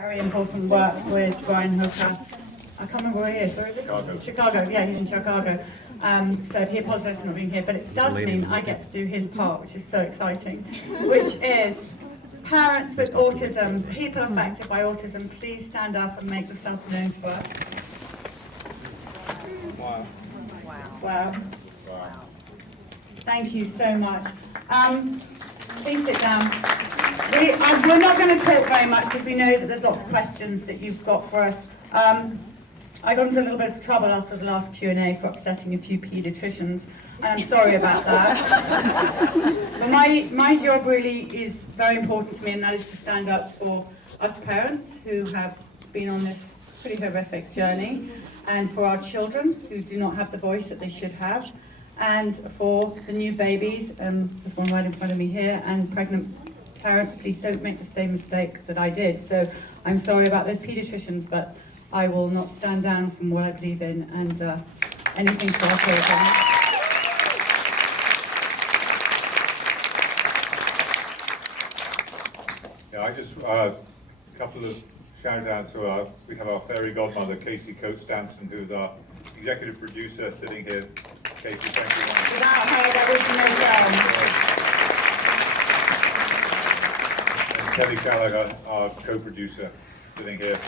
Very important work with Brian Hooker. I can't remember where he is. Where is it? Chicago. Chicago, yeah, he's in Chicago. So he apologised for not being here, but it does mean I get to do his part, which is so exciting, which is parents with autism, people affected by autism, please stand up and make yourself known to us. Wow. Wow. Wow. Thank you so much. Please sit down. We're not going to talk very much because we know that there's lots of questions that you've got for us. I got into a little bit of trouble after the last Q&A for upsetting a few paediatricians, and I'm sorry about that. But my job really is very important to me, and that is to stand up for us parents who have been on this pretty horrific journey, and for our children who do not have the voice that they should have, and for the new babies, there's one right in front of me here, and pregnant parents, please don't make the same mistake that I did. So I'm sorry about those paediatricians, but I will not stand down from what I believe in, and anything for our children. Yeah, I just, a couple of shout outs to we have our fairy godmother, Casey Coates-Danson, who's our executive producer sitting here. Casey, thank you. Without her, there would be no film. And Kelly Gallagher, our co-producer, sitting here.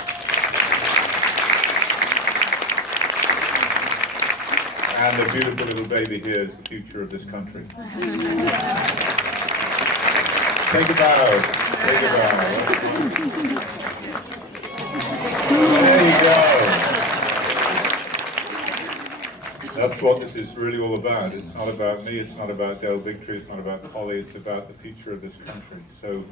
And the beautiful little baby here is the future of this country. Take a bow. Take a bow. There you go. That's what this is really all about. It's not about me, it's not about Del Victory, it's not about Polly, it's about the future of this country. So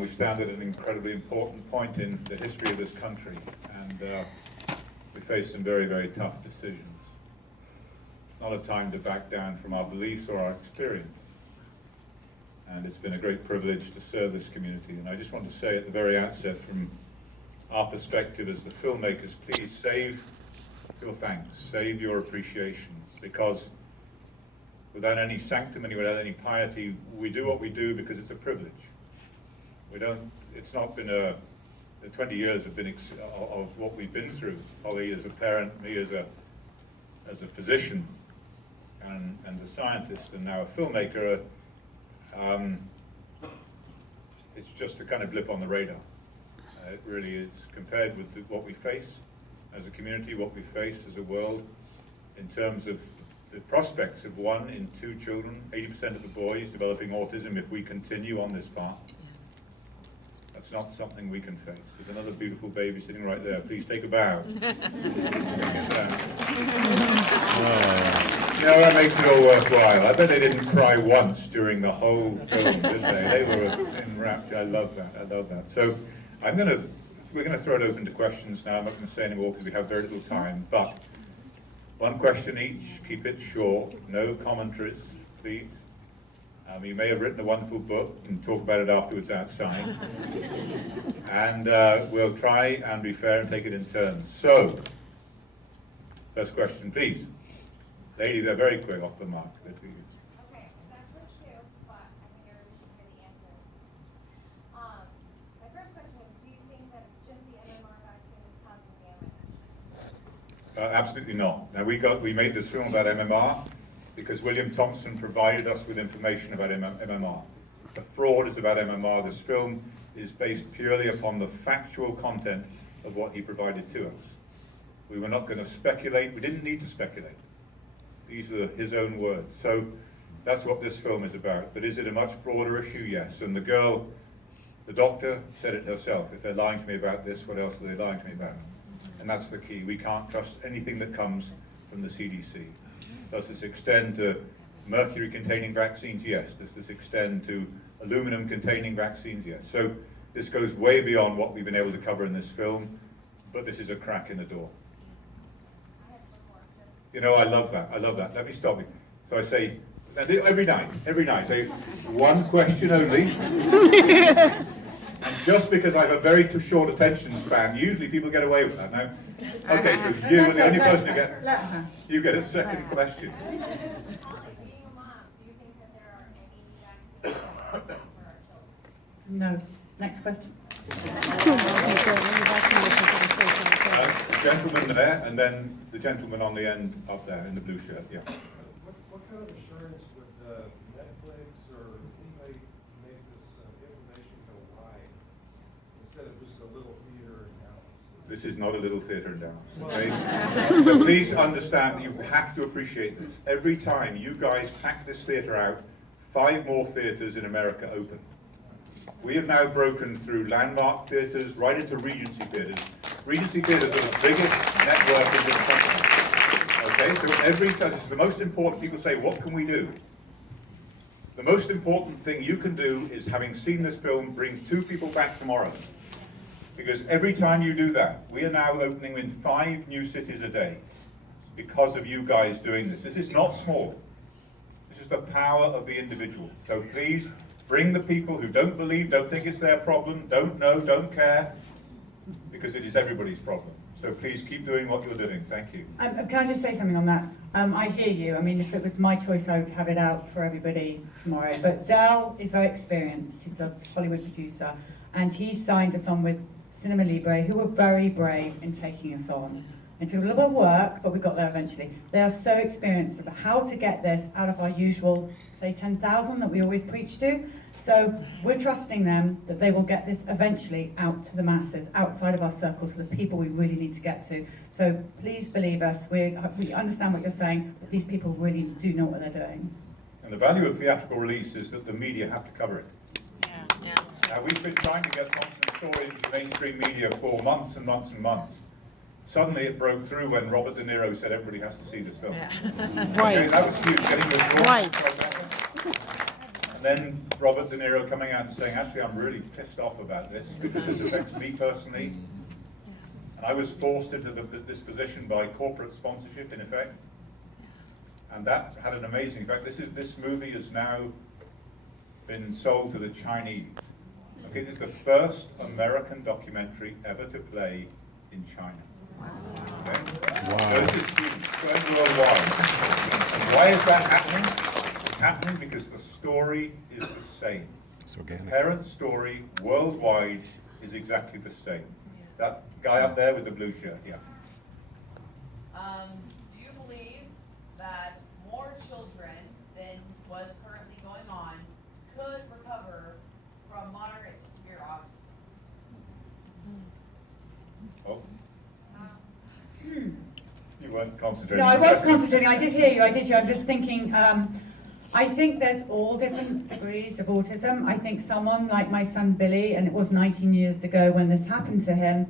we stand at an incredibly important point in the history of this country, and we face some very, very tough decisions. It's not a time to back down from our beliefs or our experience. And it's been a great privilege to serve this community. And I just want to say at the very outset, from our perspective as the filmmakers, please save your thanks, save your appreciation, because without any sanctimony, without any piety, we do what we do because it's a privilege. We don't, it's not been the 20 years have been of what we've been through. Polly as a parent, me as a physician, and a scientist, and now a filmmaker. It's just a kind of blip on the radar. It really is, compared with what we face as a community, what we face as a world, in terms of the prospects of 1 in 2 children, 80% of the boys developing autism if we continue on this path. That's not something we can face. There's another beautiful baby sitting right there. Please take a bow. That makes it all worthwhile. I bet they didn't cry once during the whole film, did they? They were enraptured. I love that. I love that. So we're going to throw it open to questions now. I'm not going to say any more because we have very little time, but 1 question each. Keep it short. No commentaries, please. You may have written a wonderful book and talk about it afterwards outside. And we'll try and be fair and take it in turns. So, first question, please. Lady, they're very quick off the mark. Okay, that's for 2, but I think everybody should hear the answer. My first question is, do you think that it's just the MMR vaccine that's causing the MS? Absolutely not. Now, we made this film about MMR because William Thompson provided us with information about MMR. The fraud is about MMR. This film is based purely upon the factual content of what he provided to us. We were not going to speculate. We didn't need to speculate. These are his own words. So that's what this film is about. But is it a much broader issue? Yes. And the doctor said it herself. If they're lying to me about this, what else are they lying to me about? And that's the key. We can't trust anything that comes from the CDC. Does this extend to mercury-containing vaccines? Yes. Does this extend to aluminum-containing vaccines? Yes. So this goes way beyond what we've been able to cover in this film, but this is a crack in the door. You know, I love that. I love that. Let me stop you. So I say, every night, say 1 question only. And just because I have a very short attention span, usually people get away with that. Now, okay, so you were the only person who you get a second question. Being a mom, do you think that there are any vaccines that are for our children? No. Next question. The gentleman there, and then the gentleman on the end up there in the blue shirt, yeah. What kind of assurance would Netflix or anybody make this information go wide instead of just a little theater in Dallas? This is not a little theatre in Dallas, okay? So please understand, you have to appreciate this. Every time you guys pack this theatre out, 5 more theatres in America open. We have now broken through landmark theatres right into Regency theatres. Regency theatres are the biggest network in this country. Okay, so every time, this is the most important, people say, what can we do? The most important thing you can do is, having seen this film, bring 2 people back tomorrow. Because every time you do that, we are now opening in 5 new cities a day because of you guys doing this. This is not small. This is the power of the individual. So please, bring the people who don't believe, don't think it's their problem, don't know, don't care, because it is everybody's problem. So please keep doing what you're doing. Thank you. Can I just say something on that? I hear you. I mean, if it was my choice, I would have it out for everybody tomorrow. But Del is very experienced. He's a Hollywood producer, and he signed us on with Cinema Libre, who were very brave in taking us on. It took a little bit of work, but we got there eventually. They are so experienced about how to get this out of our usual, say, 10,000 that we always preach to. So we're trusting them that they will get this eventually out to the masses, outside of our circle, to the people we really need to get to. So please believe us, we understand what you're saying, but these people really do know what they're doing. And the value of theatrical release is that the media have to cover it. Yeah. Now, we've been trying to get Thompson's story into mainstream media for months and months and months. Suddenly it broke through when Robert De Niro said everybody has to see this film. Yeah. Okay, that was huge, getting withdrawn. Right. And then Robert De Niro coming out and saying, actually, I'm really pissed off about this because this affects me personally. And I was forced into this position by corporate sponsorship, in effect. And that had an amazing effect. This movie has now been sold to the Chinese. Okay, this is the first American documentary ever to play in China. Okay? So this is huge, going worldwide. And why is that happening? It's happening because the story is the same. The parent story worldwide is exactly the same. That guy up there with the blue shirt, yeah. Do you believe that more children than was currently going on could recover from moderate to severe autism? Oh. You weren't concentrating. No, I was concentrating. I did hear you. I'm just thinking, I think there's all different degrees of autism. I think someone like my son Billy, and it was 19 years ago when this happened to him,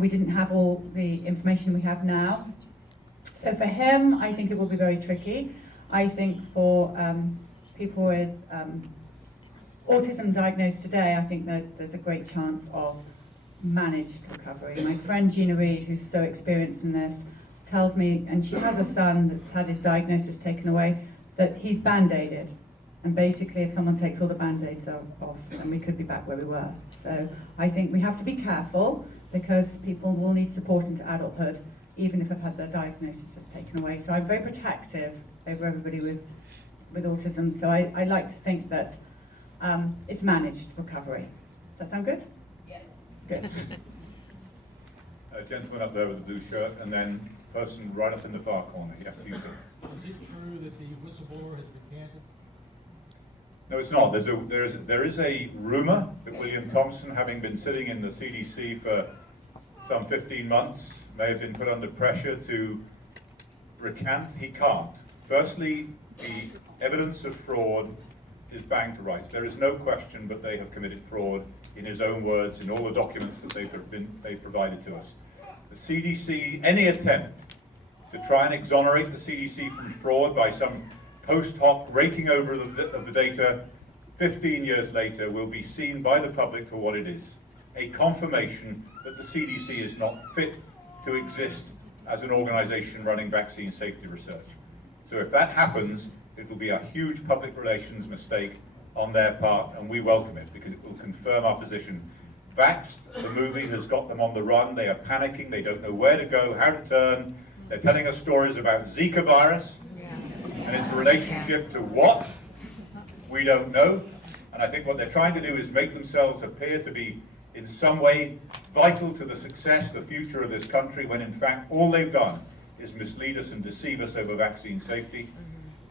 we didn't have all the information we have now. So for him, I think it will be very tricky. I think for people with autism diagnosed today, I think that there's a great chance of managed recovery. My friend Gina Reed, who's so experienced in this, tells me, and she has a son that's had his diagnosis taken away, that he's band-aided. And basically, if someone takes all the band-aids off, then we could be back where we were. So I think we have to be careful, because people will need support into adulthood, even if they've had their diagnosis taken away. So I'm very protective over everybody with autism. So I like to think that it's managed recovery. Does that sound good? Yes. Good. Gentleman up there with the blue shirt, and then person right up in the far corner. Yes, you do. Is it true that the whistleblower has recanted? No, it's not. There is a rumor that William Thompson, having been sitting in the CDC for some 15 months, may have been put under pressure to recant. He can't. Firstly, the evidence of fraud is bang to rights. There is no question but they have committed fraud, in his own words, in all the documents that they've provided to us. The CDC, any attempt to try and exonerate the CDC from fraud by some post hoc raking over of the data 15 years later will be seen by the public for what it is, a confirmation that the CDC is not fit to exist as an organization running vaccine safety research. So if that happens, it will be a huge public relations mistake on their part, and we welcome it because it will confirm our position. Vaxxed, the movie, has got them on the run. They are panicking. They don't know where to go, how to turn. They're telling us stories about Zika virus and its relationship to what? We don't know. And I think what they're trying to do is make themselves appear to be in some way vital to the success, the future of this country, when in fact all they've done is mislead us and deceive us over vaccine safety.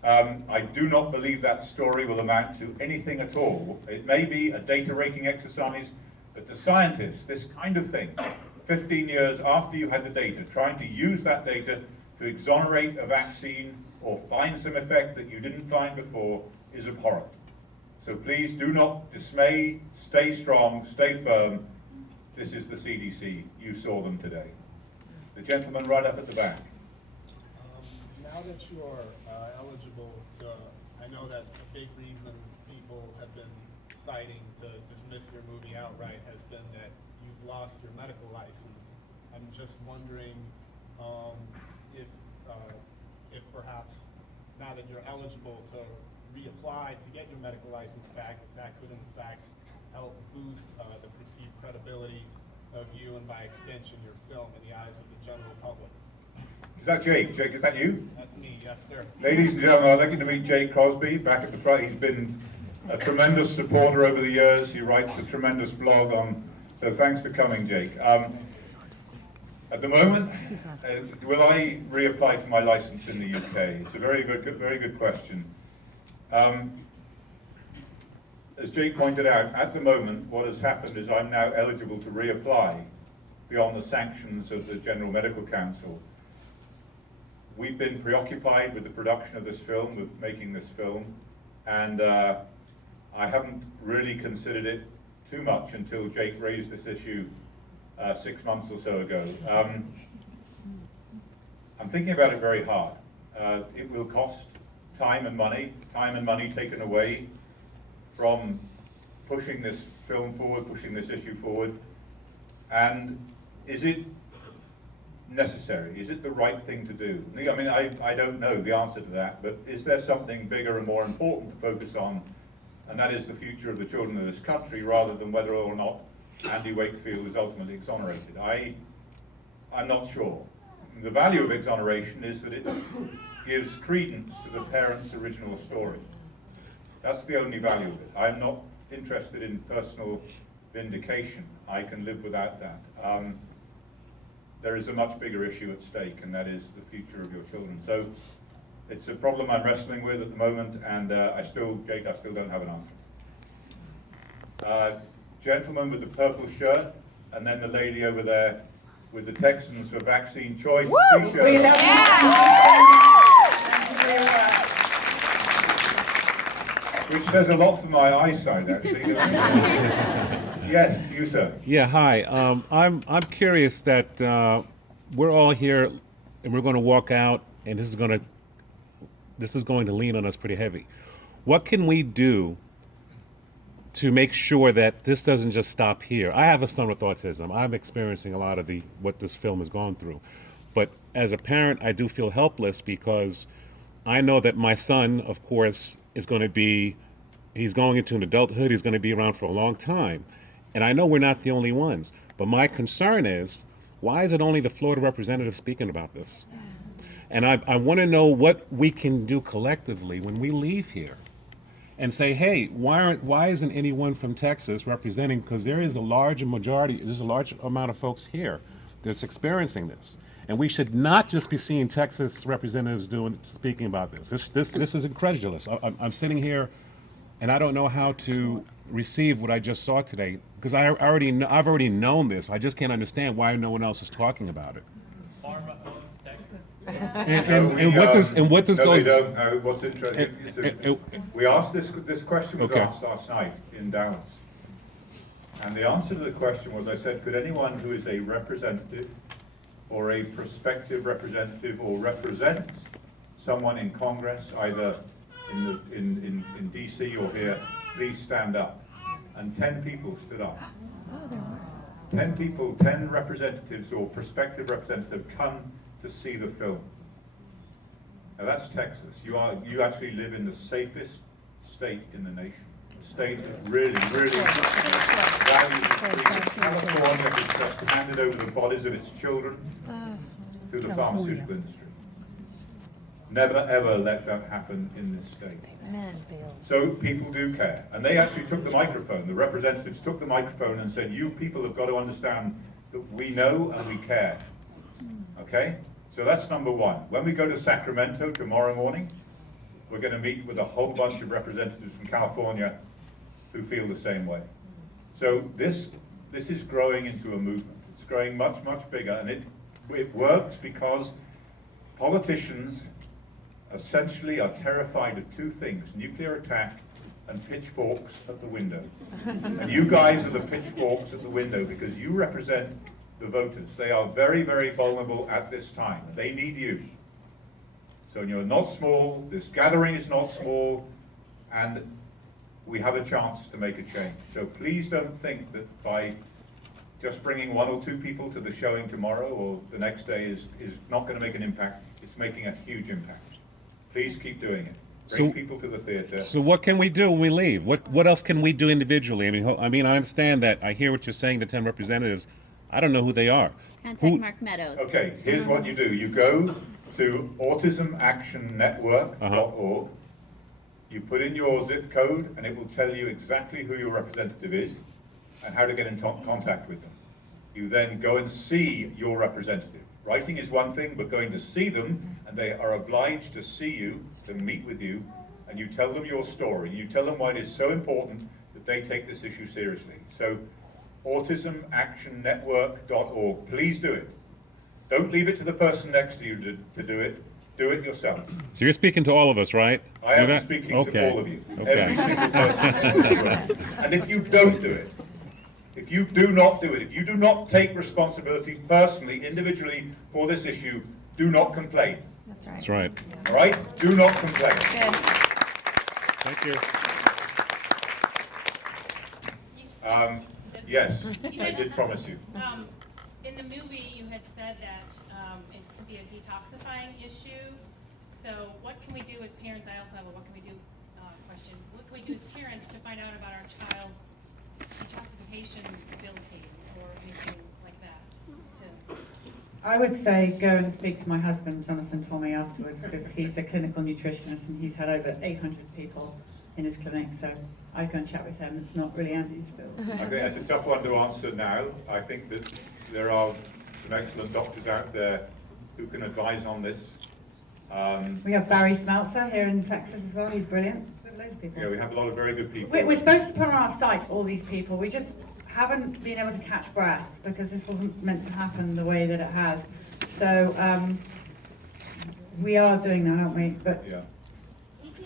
I do not believe that story will amount to anything at all. It may be a data raking exercise, but the scientists, this kind of thing, 15 years after you had the data, trying to use that data to exonerate a vaccine or find some effect that you didn't find before, is abhorrent. So please do not dismay, stay strong, stay firm. This is the CDC. You saw them today. The gentleman right up at the back. Now that you are eligible to, I know that a big reason people have been citing to dismiss your movie outright has been that you've lost your medical license. I'm just wondering if perhaps now that you're eligible to reapply to get your medical license back, if that could in fact help boost the perceived credibility of you and by extension your film in the eyes of the general public. Is that Jake? Jake, is that you? That's me, yes sir. Ladies and gentlemen, I'd like you to meet Jake Crosby back at the front. He's been a tremendous supporter over the years. He writes a tremendous blog on, so thanks for coming, Jake. At the moment, will I reapply for my license in the UK? It's a very good question. As Jake pointed out, at the moment, what has happened is I'm now eligible to reapply beyond the sanctions of the General Medical Council. We've been preoccupied with the production of this film, with making this film, and I haven't really considered it too much until Jake raised this issue 6 months or so ago. I'm thinking about it very hard. It will cost time and money taken away from pushing this film forward, pushing this issue forward. And is it necessary? Is it the right thing to do? I mean, I don't know the answer to that, but is there something bigger and more important to focus on, and that is the future of the children of this country, rather than whether or not Andy Wakefield is ultimately exonerated? I'm not sure. The value of exoneration is that it gives credence to the parents' original story. That's the only value of it. I'm not interested in personal vindication. I can live without that. There is a much bigger issue at stake, and that is the future of your children. So it's a problem I'm wrestling with at the moment, and Jake, I still don't have an answer. Gentleman with the purple shirt, and then the lady over there with the Texans for Vaccine Choice t-shirt. We love you. Thank you very much. Which says a lot for my eyesight, actually. Yes, you sir. Yeah, hi. I'm curious that we're all here and we're going to walk out, and this is going to lean on us pretty heavy. What can we do to make sure that this doesn't just stop here? I have a son with autism. I'm experiencing a lot of what this film has gone through. But as a parent, I do feel helpless because I know that my son, of course, is going to be, he's going into an adulthood, he's going to be around for a long time. And I know we're not the only ones. But my concern is, why is it only the Florida representative speaking about this? And I want to know what we can do collectively when we leave here and say, hey, why isn't anyone from Texas representing? Because there's a large amount of folks here that's experiencing this. And we should not just be seeing Texas representatives speaking about this. This is incredulous. I'm sitting here and I don't know how to receive what I just saw today, because I've already known this. I just can't understand why no one else is talking about it. Pharma owns Texas. And what this No, goes. they don't know. What's interesting, we asked this question was Okay. asked last night in Dallas. And the answer to the question was, I said, could anyone who is a representative or a prospective representative or represents someone in Congress, either in DC or here, please stand up. And 10 people stood up. 10 people, 10 representatives or prospective representatives come to see the film. Now that's Texas. You actually live in the safest state in the nation. A state that really values freedom. California has just handed over the bodies of its children to the pharmaceutical industry. Never ever let that happen in this state. So people do care. And they actually took the microphone, the representatives took the microphone and said, you people have got to understand that we know and we care. Okay? So that's number one. When we go to Sacramento tomorrow morning, we're going to meet with a whole bunch of representatives from California who feel the same way. So this is growing into a movement. It's growing much, much bigger, and it works because politicians essentially are terrified of two things: nuclear attack and pitchforks at the window. And you guys are the pitchforks at the window because you represent the voters. They are very, very vulnerable at this time. They need you. So you're not small, this gathering is not small, and we have a chance to make a change. So please don't think that by just bringing one or two people to the showing tomorrow or the next day is not going to make an impact. It's making a huge impact. Please keep doing it. Bring people to the theater. So what can we do when we leave? What else can we do individually? I mean, I understand that. I hear what you're saying to 10 representatives. I don't know who they are. Contact Mark Meadows. Okay, here's what you do. You go to autismactionnetwork.org. You put in your zip code, and it will tell you exactly who your representative is and how to get in contact with them. You then go and see your representative. Writing is one thing, but going to see them, and they are obliged to see you, to meet with you, and you tell them your story. You tell them why it is so important that they take this issue seriously. So, autismactionnetwork.org. Please do it. Don't leave it to the person next to you to do it. Do it yourself. So you're speaking to all of us, right? I am speaking to all of you. Every single person. And if you don't do it, if you do not do it, if you do not take responsibility personally, individually for this issue, do not complain. That's right. That's right. All right? Do not complain. Good. Thank you. Yes, I did promise you. In the movie, you had said that it could be a detoxifying issue. So what can we do as parents? I also have a what can we do question. What can we do as parents to find out about our child's detoxification ability or anything like that? I would say go and speak to my husband, Jonathan Tommey, afterwards, because he's a clinical nutritionist and he's had over 800 people in his clinic, so I'd go and chat with him. It's not really Andy's field. I think that's a tough one to answer now. I think that there are some excellent doctors out there who can advise on this. We have Barry Smeltzer here in Texas as well. He's brilliant. We have loads of people. Yeah, we have a lot of very good people. We're supposed to put on our site all these people. We just haven't been able to catch breath because this wasn't meant to happen the way that it has. So we are doing that, aren't we? But yeah.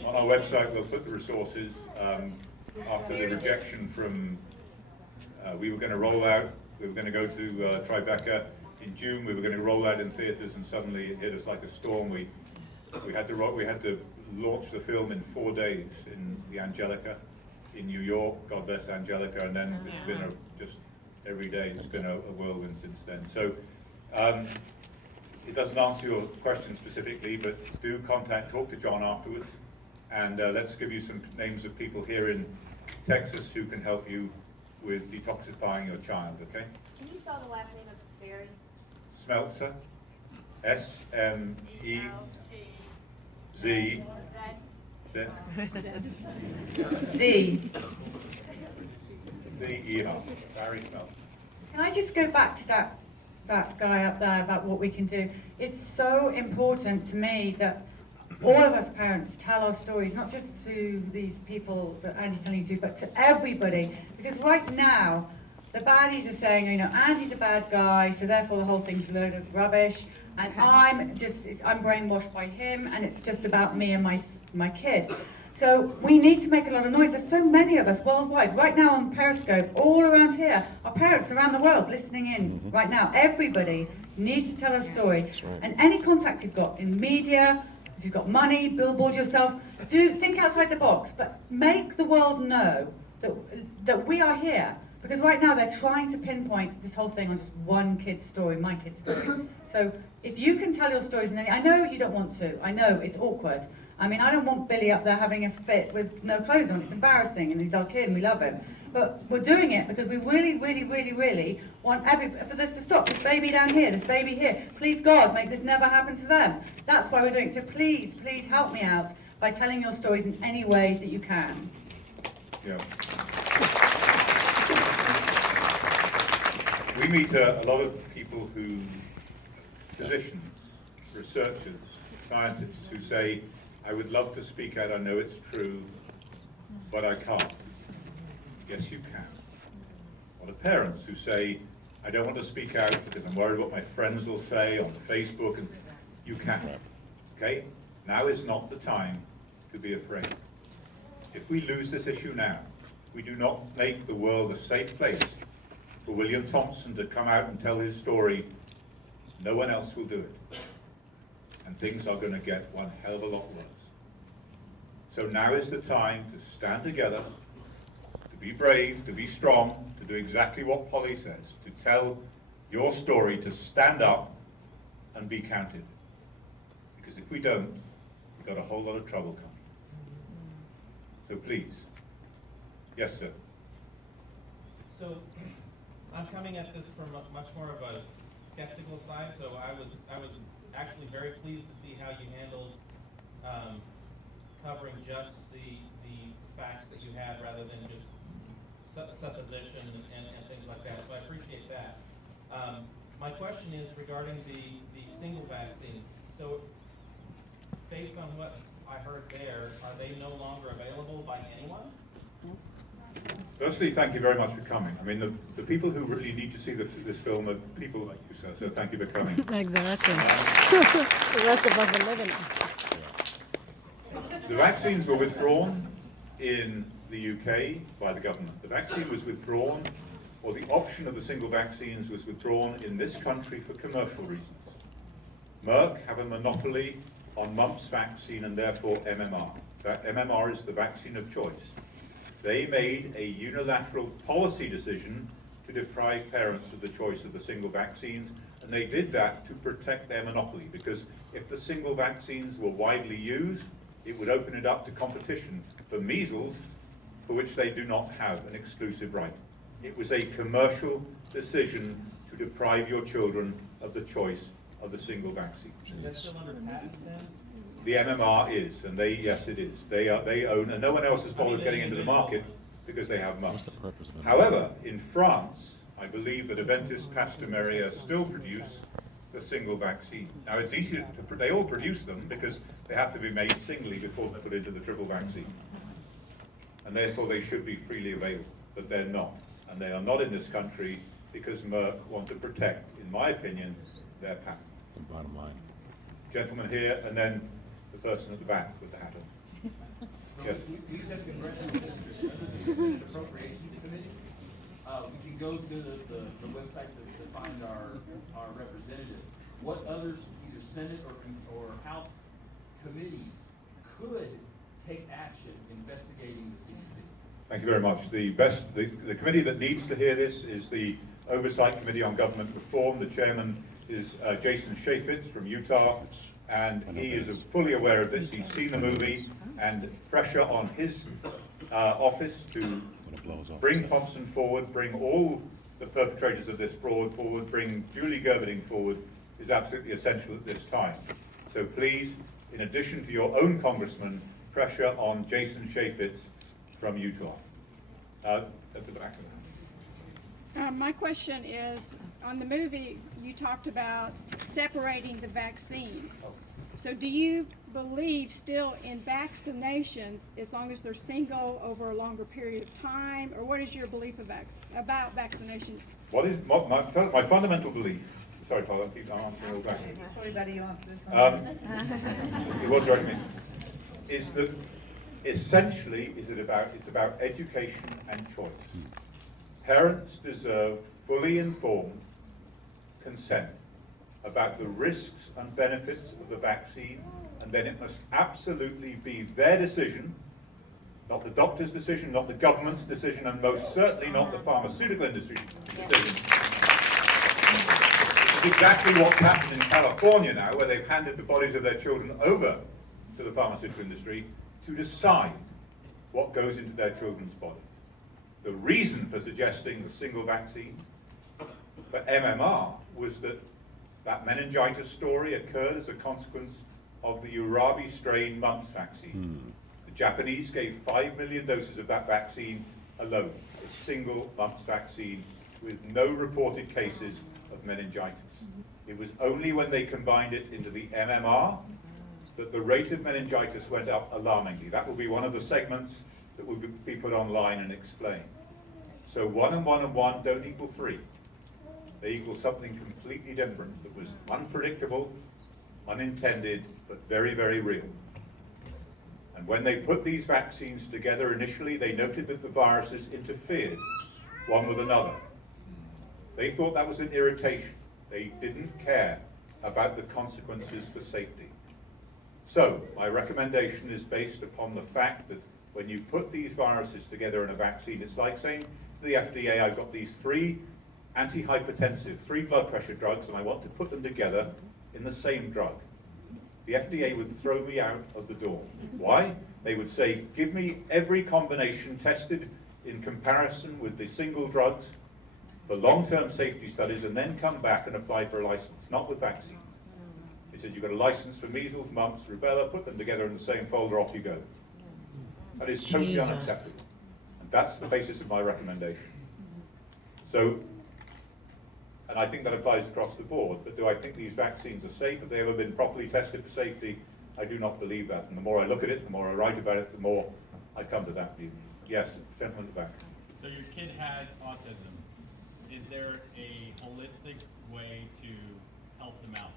On our website, we'll put the resources. After the rejection from, we were going to roll out. We were going to go to Tribeca in June. We were going to roll out in theaters, and suddenly it hit us like a storm. We had to launch the film in 4 days in the Angelika in New York. God bless Angelika, and then it's been just every day. It's been a whirlwind since then. So it doesn't answer your question specifically, but do talk to John afterwards, and let's give you some names of people here in Texas who can help you with detoxifying your child. Okay? Can you spell the last name of Barry? Smeltzer, S-M-E-Z. Z-E-R. Barry Smeltzer. can I just go back to that guy up there about what we can do? It's so important to me that all of us parents tell our stories, not just to these people that Andy's telling you to, but to everybody. Because right now, the baddies are saying, you know, Andy's a bad guy, so therefore the whole thing's a load of rubbish. And I'm brainwashed by him, and it's just about me and my kid. So we need to make a lot of noise. There's so many of us worldwide. Right now on Periscope, all around here, our parents around the world listening in right now. Everybody needs to tell a story. That's right. And any contact you've got in media, if you've got money, billboard yourself, think outside the box, but make the world know that we are here. Because right now they're trying to pinpoint this whole thing on just one kid's story, my kid's story. So if you can tell your stories, and I know you don't want to, I know it's awkward. I mean, I don't want Billy up there having a fit with no clothes on. It's embarrassing, and he's our kid, and we love him. But we're doing it because we really, really, really, really want for this to stop. This baby down here, this baby here. Please, God, make this never happen to them. That's why we're doing it. So please, please help me out. by telling your stories in any way that you can. Yeah. We meet a lot of people who, physicians, researchers, scientists, who say, I would love to speak out, I know it's true, but I can't. Yes, you can. A lot of parents who say, I don't want to speak out because I'm worried what my friends will say on Facebook, and you can. Okay? Now is not the time to be afraid. If we lose this issue now, we do not make the world a safe place for William Thompson to come out and tell his story, no one else will do it. And things are going to get one hell of a lot worse. So now is the time to stand together, to be brave, to be strong, to do exactly what Polly says, to tell your story, to stand up and be counted. Because if we don't, we've got a whole lot of trouble coming. So please. Yes, sir. So I'm coming at this from much more of a skeptical side. So I was actually very pleased to see how you handled covering just the facts that you had rather than just supposition and things like that. So I appreciate that. My question is regarding the single vaccines. So based on what I heard there, are they no longer available by anyone? Firstly, thank you very much for coming. I mean, the people who really need to see this film are people like you, sir, so thank you for coming. Exactly. The rest of us are living it. The vaccines were withdrawn in the UK by the government. The vaccine was withdrawn, or the option of the single vaccines was withdrawn in this country for commercial reasons. Merck have a monopoly on mumps vaccine and therefore MMR. That MMR is the vaccine of choice. They made a unilateral policy decision to deprive parents of the choice of the single vaccines, and they did that to protect their monopoly, because if the single vaccines were widely used, it would open it up to competition for measles, for which they do not have an exclusive right. It was a commercial decision to deprive your children of the choice of the single vaccine. Is that still under patent then? The MMR is, and yes, it is. They own, and no one else has bothered getting into the market because they have mumps. However, in France, I believe that Aventis Pasteur Mérieux still produce the single vaccine. Now, it's easy to, they all produce them because they have to be made singly before they're put into the triple vaccine. And therefore, they should be freely available, but they're not. And they are not in this country because Merck want to protect, in my opinion, their patent. The bottom line. Gentleman here, and then the person at the back with the hat on. Yes. We said congressional district, under the Senate Appropriations Committee. We can go to the website to find our representatives. What other either Senate or House committees could take action investigating the CDC? Thank you very much. The committee that needs to hear this is the Oversight Committee on Government Reform. The chairman is Jason Chaffetz from Utah, and he is fully aware of this. He's seen the movie, and pressure on his office to bring Thompson forward, bring all the perpetrators of this fraud forward, bring Julie Gerberding forward is absolutely essential at this time. So please, in addition to your own congressman, pressure on Jason Chaffetz from Utah. At the back of the My question is, on the movie, you talked about separating the vaccines. So do you believe still in vaccinations as long as they're single over a longer period of time? Or what is your belief about vaccinations? What is my fundamental belief? Sorry, Paul, I'll keep answering all back. It's probably better you answer this one. It was right me. Is that essentially it's about education and choice. Parents deserve fully informed consent about the risks and benefits of the vaccine, and then it must absolutely be their decision, not the doctor's decision, not the government's decision, and most certainly not the pharmaceutical industry's decision. It's exactly what's happened in California now, where they've handed the bodies of their children over to the pharmaceutical industry to decide what goes into their children's bodies. The reason for suggesting the single vaccine for MMR was that meningitis story occurred as a consequence of the Urabi strain mumps vaccine. The Japanese gave 5 million doses of that vaccine alone, a single mumps vaccine with no reported cases of meningitis. It was only when they combined it into the MMR that the rate of meningitis went up alarmingly. That will be one of the segments that will be put online and explained. So 1 and 1 and 1 don't equal 3. They equal something completely different that was unpredictable, unintended, but very, very real. And when they put these vaccines together initially, they noted that the viruses interfered one with another. They thought that was an irritation. They didn't care about the consequences for safety. So my recommendation is based upon the fact that when you put these viruses together in a vaccine, it's like saying to the FDA, I've got these 3 antihypertensive, 3 blood pressure drugs, and I want to put them together in the same drug. The FDA would throw me out of the door. Why? They would say, give me every combination tested in comparison with the single drugs for long-term safety studies, and then come back and apply for a license, not with vaccines. They said, you've got a license for measles, mumps, rubella, put them together in the same folder, off you go. That is totally unacceptable. And that's the basis of my recommendation. So, and I think that applies across the board, but do I think these vaccines are safe? Have they ever been properly tested for safety? I do not believe that. And the more I look at it, the more I write about it, the more I come to that view. Yes, gentleman at the back. So your kid has autism. Is there a holistic way to help them out?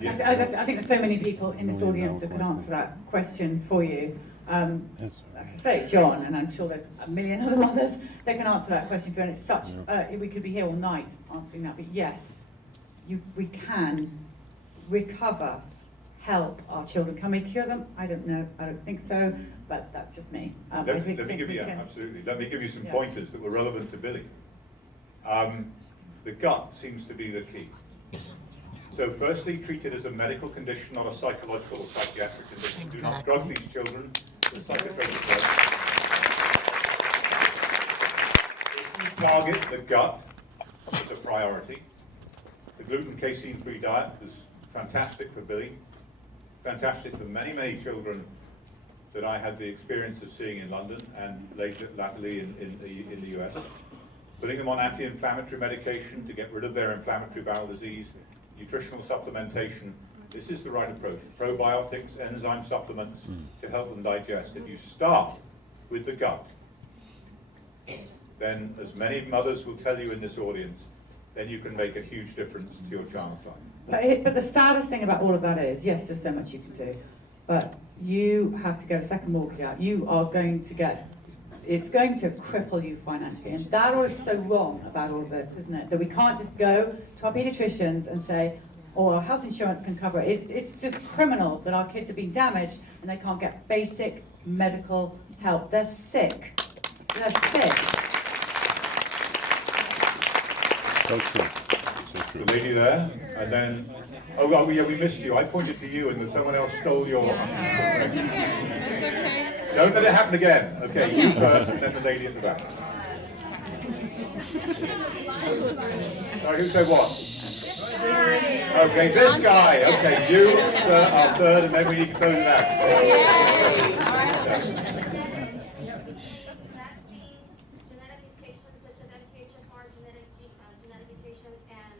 I think there's so many people in this audience that could answer that question for you. Like I say, John, and I'm sure there's a million other mothers that can answer that question for you, and it's such, we could be here all night answering that, but yes, we can recover, help our children. Can we cure them? I don't know, I don't think so, but that's just me. Absolutely. Let me give you some pointers that were relevant to Billy. The gut seems to be the key. So firstly, treat it as a medical condition, not a psychological or psychiatric condition. Do not drug these children with psychotropic drugs. If you target the gut, it's a priority. The gluten casein-free diet was fantastic for Billy, fantastic for many, many children that I had the experience of seeing in London and latterly in the US. Putting them on anti-inflammatory medication to get rid of their inflammatory bowel disease, nutritional supplementation. This is the right approach. Probiotics, enzyme supplements to help them digest. If you start with the gut, then as many mothers will tell you in this audience, then you can make a huge difference to your child's life. But the saddest thing about all of that is, yes, there's so much you can do, but you have to get a second mortgage out. You are going to get, it's going to cripple you financially. And that is so wrong about all of this, isn't it? That we can't just go to our pediatricians and say, oh, our health insurance can cover it. It's just criminal that our kids have been damaged and they can't get basic medical help. They're sick. They're sick. So true. So true. The lady there, and then, oh, well, yeah, we missed you. I pointed to you and then someone else stole your... It's okay. It's okay. Don't let it happen again. Okay, you first and then the lady at the back. Sorry, who said what? Okay, this guy. Okay, you, sir, are third, and then we need to close it out. Vaccines, genetic mutations such as MTHFR, genetic mutation, and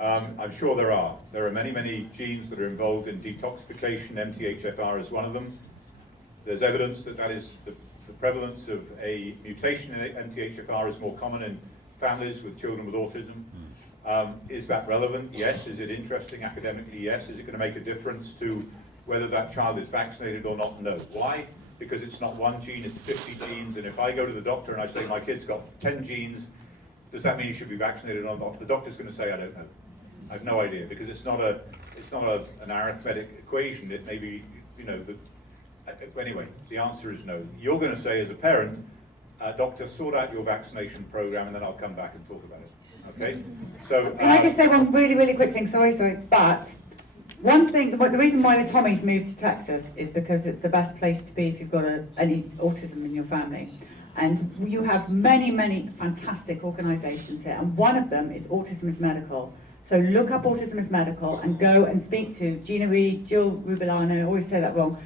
autism? I'm sure there are. There are many, many genes that are involved in detoxification. MTHFR is one of them. There's evidence that that is the prevalence of a mutation in MTHFR is more common in families with children with autism. Is that relevant? Yes. Is it interesting academically? Yes. Is it going to make a difference to whether that child is vaccinated or not? No. Why? Because it's not one gene, it's 50 genes, and if I go to the doctor and I say my kid's got 10 genes, does that mean he should be vaccinated or not? The doctor's going to say, I don't know. I have no idea, because it's not an arithmetic equation. It may be, you know, anyway, the answer is no. You're going to say as a parent, doctor, sort out your vaccination program and then I'll come back and talk about it. Okay? So Can I just say one really, really quick thing? Sorry. But one thing, the reason why the Tommeys moved to Texas is because it's the best place to be if you've got any autism in your family. And you have many, many fantastic organisations here, and one of them is Autism is Medical. So look up Autism is Medical and go and speak to Gina Reed, Jill Rubilano, I always say that wrong.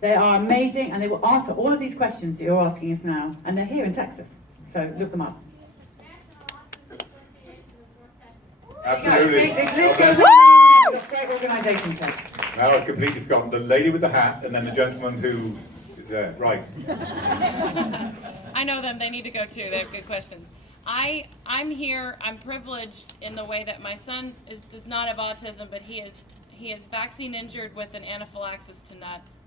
They are amazing, and they will answer all of these questions that you're asking us now, and they're here in Texas. So look them up. Absolutely. This list goes on. Great organisations here. Now I've completely forgotten the lady with the hat and then the gentleman who is there. Right. I know them. They need to go too. They have good questions. I'm here. I'm privileged in the way that my son does not have autism, but he is vaccine injured with an anaphylaxis to nuts,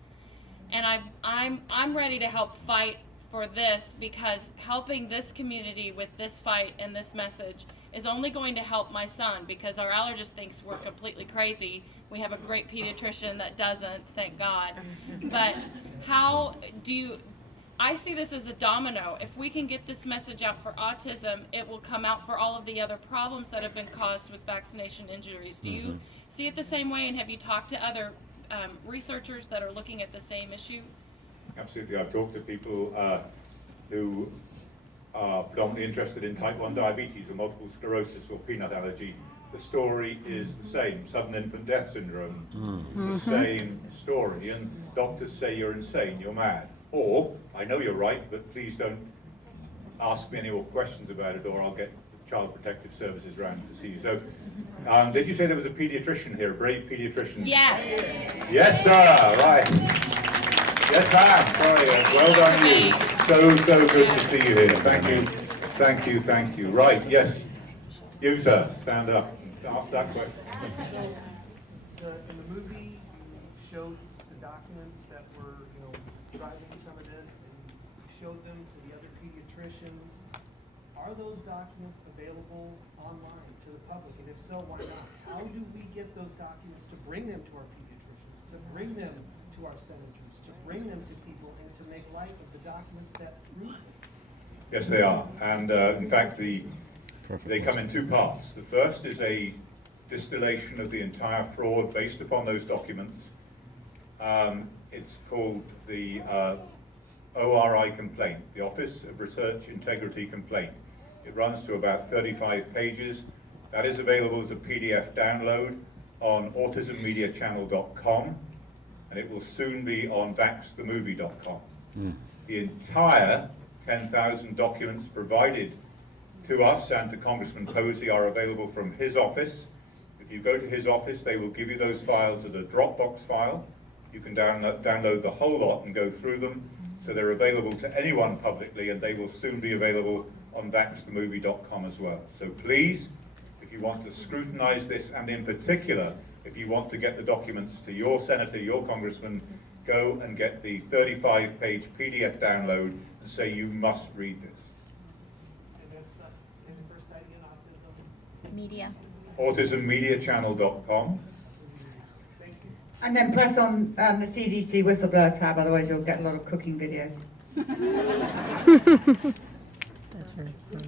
and I'm ready to help fight for this, because helping this community with this fight and this message is only going to help my son, because our allergist thinks we're completely crazy. We have a great pediatrician that doesn't, thank God. But how do you, I see this as a domino. If we can get this message out for autism, it will come out for all of the other problems that have been caused with vaccination injuries. Do you see it the same way, and have you talked to other researchers that are looking at the same issue? Absolutely. I've talked to people who are predominantly interested in type 1 diabetes or multiple sclerosis or peanut allergy. The story is the same. Sudden infant death syndrome, the same story. And doctors say you're insane, you're mad. Or, I know you're right, but please don't ask me any more questions about it, or I'll get Child Protective Services round to see you. So, did you say there was a pediatrician here, a brave pediatrician? Yes. Yes, sir, right. Yes, ma'am. Sorry, well done you. So good to see you here. Thank you, thank you, thank you. Right, yes. You, sir, stand up and ask that question. So, in the movie, you showed the documents that were, driving some of this, and you showed them to the other pediatricians. Are those documents available online to the public? And if so, why not? How do we get those documents to bring them to our pediatricians, to bring them to our senators, to bring them to people, and to make light of the documents that prove this? Yes, they are. And in fact, they come in two parts. The first is a distillation of the entire fraud based upon those documents. It's called the ORI complaint, the Office of Research Integrity Complaint. It runs to about 35 pages. That is available as a PDF download on autismmediachannel.com, and it will soon be on vaxxedthemovie.com. The entire 10,000 documents provided to us and to Congressman Posey are available from his office. If you go to his office, they will give you those files as a Dropbox file. You can download the whole lot and go through them. So they're available to anyone publicly, and they will soon be available on vaxxedthemovie.com as well. So please, if you want to scrutinize this, and in particular, if you want to get the documents to your senator, your congressman, go and get the 35-page PDF download and say you must read this. And that's, say the first site again, Media. autismmediachannel.com. And then press on the CDC whistleblower tab, otherwise you'll get a lot of cooking videos. That's very cool.